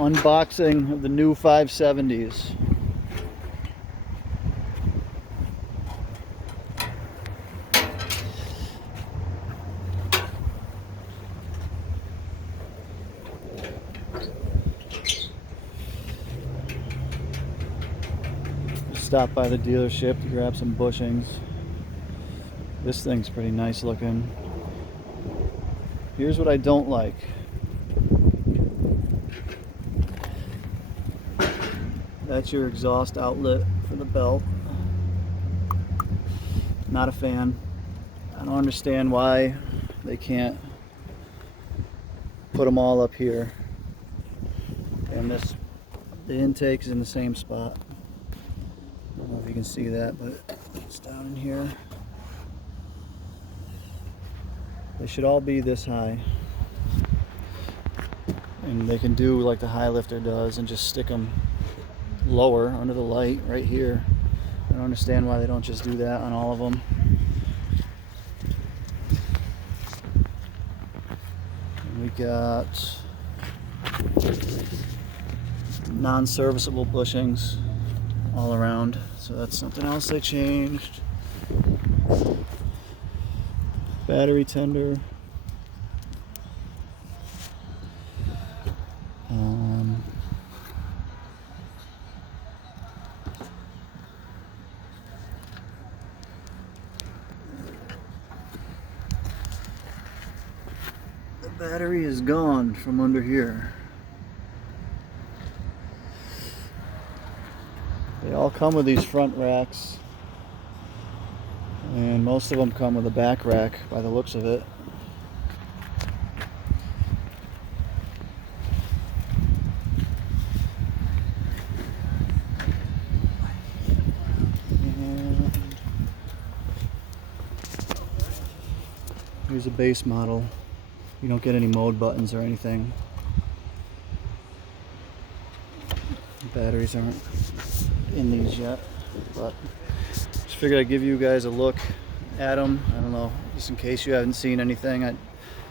Unboxing of the new 570s. Stop by the dealership to grab some bushings. This thing's pretty nice looking. Here's what I don't like. That's your exhaust outlet for the belt. Not a fan. I don't understand why they can't put them all up here. And the intake's in the same spot. I don't know if you can see that, but it's down in here. They should all be this high. And they can do like the Highlifter does and just stick them lower under the light right here. I don't understand why they don't just do that on all of them. And we got non-serviceable bushings all around, so that's something else they changed. Battery tender. The battery is gone from under here. They all come with these front racks, and most of them come with a back rack by the looks of it. And here's a base model. You don't get any mode buttons or anything. Batteries aren't in these yet, but just figured I'd give you guys a look at them. I don't know, just in case you haven't seen anything. I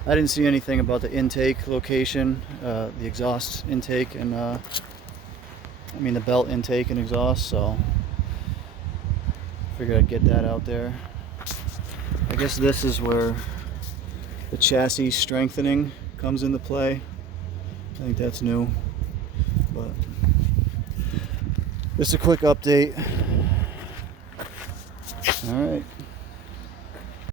didn't see anything about the intake location, the exhaust intake, and the belt intake and exhaust, so figured I'd get that out there. I guess this is where the chassis strengthening comes into play. I think that's new, but just a quick update. All right.